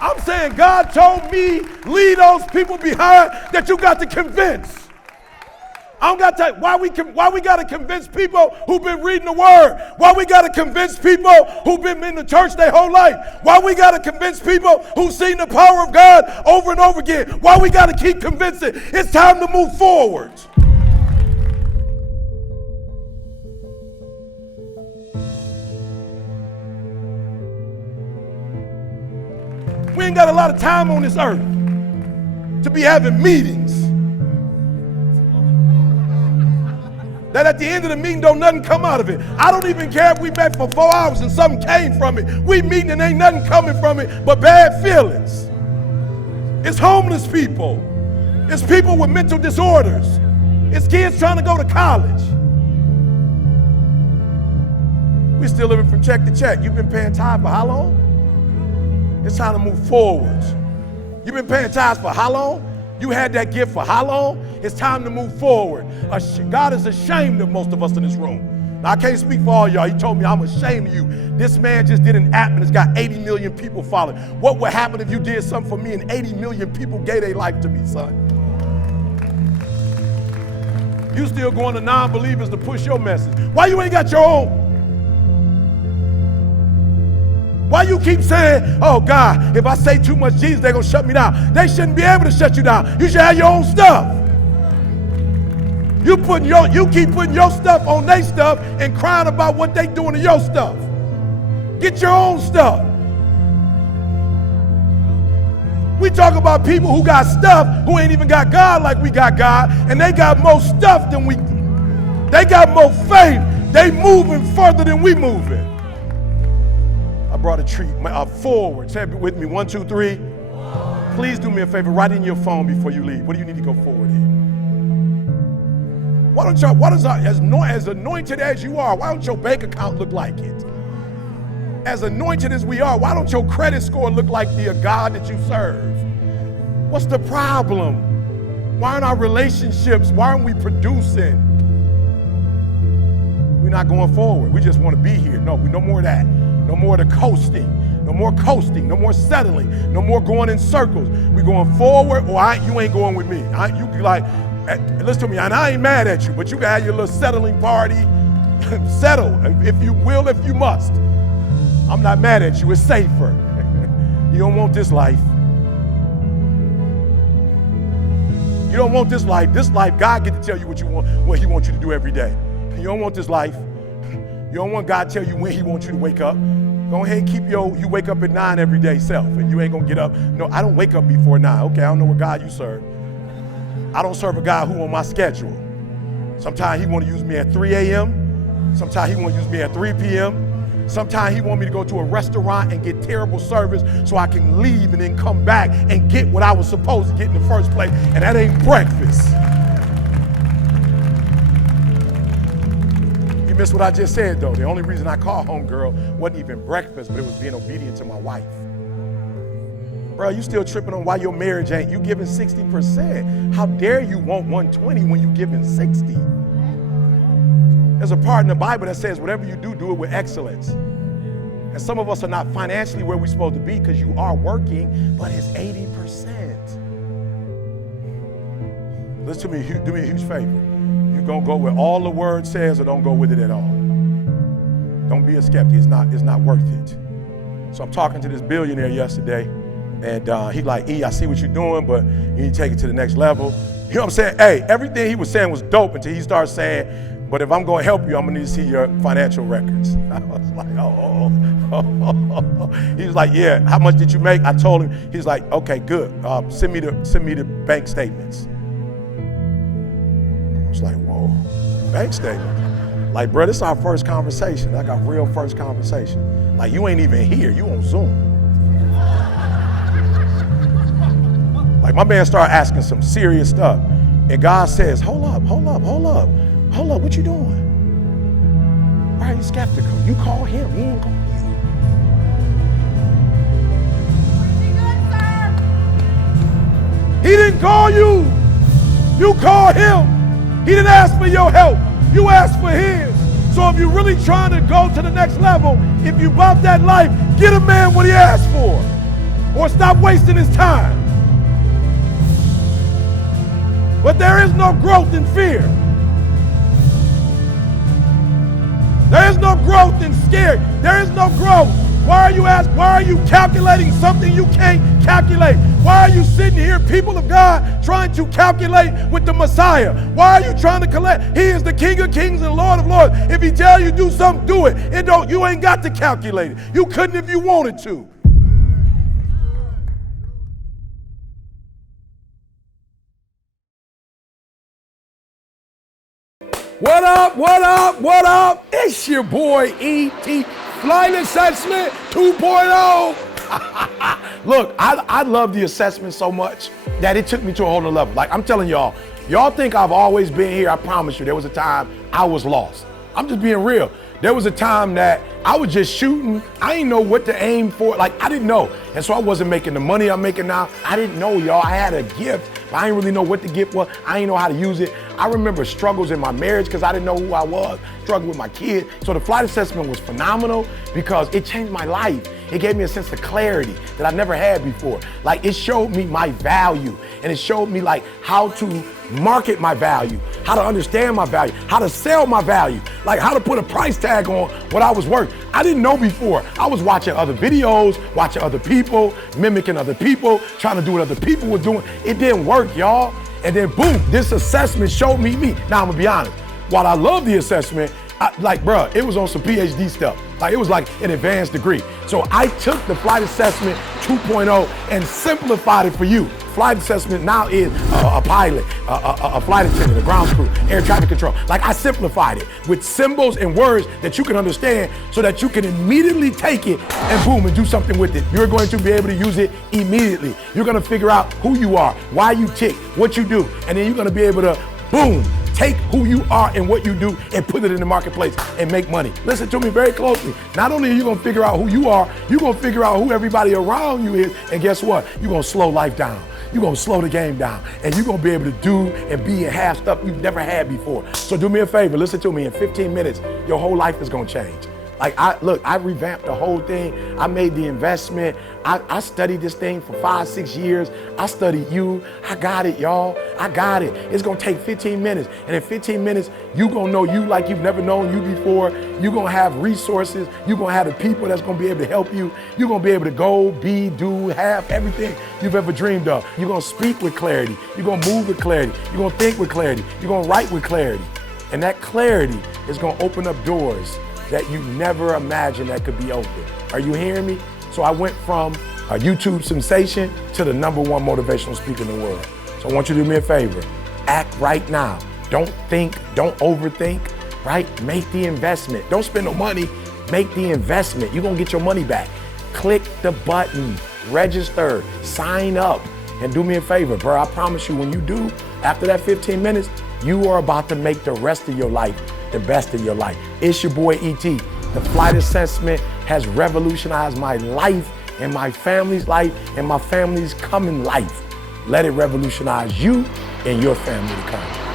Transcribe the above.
I'm saying God told me, leave those people behind that you got to convince. I don't got time. Why we got to convince people who've been reading the word? Why we got to convince people who've been in the church their whole life? Why we got to convince people who've seen the power of God over and over again? Why we got to keep convincing? It's time to move forward. We ain't got a lot of time on this earth to be having meetings that at the end of the meeting don't nothing come out of it. I don't even care if we met for 4 hours and something came from it. We meeting and ain't nothing coming from it but bad feelings. It's homeless people. It's people with mental disorders. It's kids trying to go to college. We still living from check to check. You've been paying tithe for how long? It's time to move forward. You've been paying tithes for how long? You had that gift for how long? It's time to move forward. God is ashamed of most of us in this room. Now, I can't speak for all y'all. He told me, I'm ashamed of you. This man just did an app and it's got 80 million people following. What would happen if you did something for me and 80 million people gave their life to me, son? You still going to non-believers to push your message. Why you ain't got your own? Why you keep saying, oh God, if I say too much Jesus, they're going to shut me down. They shouldn't be able to shut you down. You should have your own stuff. You keep putting your stuff on their stuff and crying about what they doing to your stuff. Get your own stuff. We talk about people who got stuff who ain't even got God like we got God, and they got more stuff than we. They got more faith. They moving further than we moving. I brought a treat forward. Say it with me. 1, 2, 3. Please do me a favor. Write in your phone before you leave. What do you need to go forward in? As anointed as you are, why don't your bank account look like it? As anointed as we are, why don't your credit score look like the God that you serve? What's the problem? Why aren't our relationships, why aren't we producing? We're not going forward. We just want to be here. No more of that. No more of the coasting. No more coasting. No more settling. No more going in circles. We're going forward, or you ain't going with me. You be like, listen to me, and I ain't mad at you, but you can have your little settling party. Settle, if you will, if you must. I'm not mad at you. It's safer. You don't want this life. You don't want this life. This life, God get to tell you what you want, what He wants you to do every day. You don't want this life. You don't want God to tell you when He wants you to wake up. Go ahead and keep you wake up at 9 every day self, and you ain't gonna get up. No, I don't wake up before 9. Okay, I don't know what God you serve. I don't serve a God who on my schedule. Sometimes He want to use me at 3 a.m. Sometimes He want to use me at 3 p.m. Sometimes He want me to go to a restaurant and get terrible service so I can leave and then come back and get what I was supposed to get in the first place, and that ain't breakfast. You missed what I just said, though. The only reason I called homegirl wasn't even breakfast, but it was being obedient to my wife. Bro, you still tripping on why your marriage ain't, you giving 60%. How dare you want 120 when you giving 60? There's a part in the Bible that says whatever you do, do it with excellence. And some of us are not financially where we're supposed to be because you are working, but it's 80%. Listen to me, do me a huge favor. You gonna go where all the word says or don't go with it at all. Don't be a skeptic, it's not worth it. So I'm talking to this billionaire yesterday, and he like, I see what you're doing, but you need to take it to the next level. You know what I'm saying? Hey, everything he was saying was dope until he started saying, but if I'm going to help you, I'm going to need to see your financial records. I was like, He was like, yeah, how much did you make? I told him. He's like, okay, good. Send me the bank statements. I was like, whoa, bank statements? Like, bro, this is our first conversation. Like our real first conversation. Like, you ain't even here. You on Zoom. Like, my man started asking some serious stuff. And God says, hold up. Hold up, what you doing? Why are you skeptical? You call him, he ain't call you. He didn't call you. You called him. He didn't ask for your help. You asked for his. So if you're really trying to go to the next level, if you bought that life, get a man what he asked for. or stop wasting his time. But there is no growth in fear. There is no growth in scare. There is no growth. Why are you calculating something you can't calculate? Why are you sitting here, people of God, trying to calculate with the Messiah? Why are you trying to collect? He is the King of Kings and Lord of Lords. If he tells you do something, do it. You ain't got to calculate it. You couldn't if you wanted to. What up, what up, what up? It's your boy E.T. Flight Assessment 2.0. Look, I love the assessment so much that it took me to a whole nother level. Like I'm telling y'all think I've always been here. I promise you, there was a time I was lost. I'm just being real. There was a time that I was just shooting. I didn't know what to aim for. Like I didn't know. And so I wasn't making the money I'm making now. I didn't know, y'all. I had a gift, but I didn't really know what the gift was. I didn't know how to use it. I remember struggles in my marriage because I didn't know who I was, struggling with my kids. So the flight assessment was phenomenal because it changed my life. It gave me a sense of clarity that I never had before. Like it showed me my value, and it showed me like how to market my value, how to understand my value, how to sell my value, like how to put a price tag on what I was worth. I didn't know before. I was watching other videos, watching other people, mimicking other people, trying to do what other people were doing. It didn't work, y'all. And then boom, this assessment showed me me. Now I'm gonna be honest, while I love the assessment, it was on some PhD stuff. Like it was like an advanced degree. So I took the flight assessment 2.0 and simplified it for you. Flight assessment now is a pilot, a flight attendant, a ground crew, air traffic control. Like I simplified it with symbols and words that you can understand so that you can immediately take it and boom, and do something with it. You're going to be able to use it immediately. You're gonna figure out who you are, why you tick, what you do, and then you're gonna be able to, boom, take who you are and what you do and put it in the marketplace and make money. Listen to me very closely. Not only are you gonna figure out who you are, you're gonna figure out who everybody around you is, and guess what? You're gonna slow life down. You're gonna slow the game down, and you're gonna be able to do and be and have stuff you've never had before. So do me a favor, listen to me. In 15 minutes, your whole life is gonna change. Like I revamped the whole thing. I made the investment. I studied this thing for 5-6 years. I studied you. I got it, y'all. I got it. It's gonna take 15 minutes. And in 15 minutes, you gonna know you like you've never known you before. You're gonna have resources. You're gonna have the people that's gonna be able to help you. You're gonna be able to go, be, do, have everything you've ever dreamed of. You're gonna speak with clarity. You're gonna move with clarity. You're gonna think with clarity. You're gonna write with clarity. And that clarity is gonna open up doors that you never imagined that could be open. Are you hearing me? So I went from a YouTube sensation to the #1 motivational speaker in the world. So I want you to do me a favor. Act right now. Don't think, don't overthink, right? Make the investment. Don't spend no money, make the investment. You're gonna get your money back. Click the button, register, sign up, and do me a favor, bro. I promise you when you do, after that 15 minutes, you are about to make the rest of your life the best of your life. It's your boy E.T. The flight assessment has revolutionized my life and my family's life and my family's coming life. Let it revolutionize you and your family to come.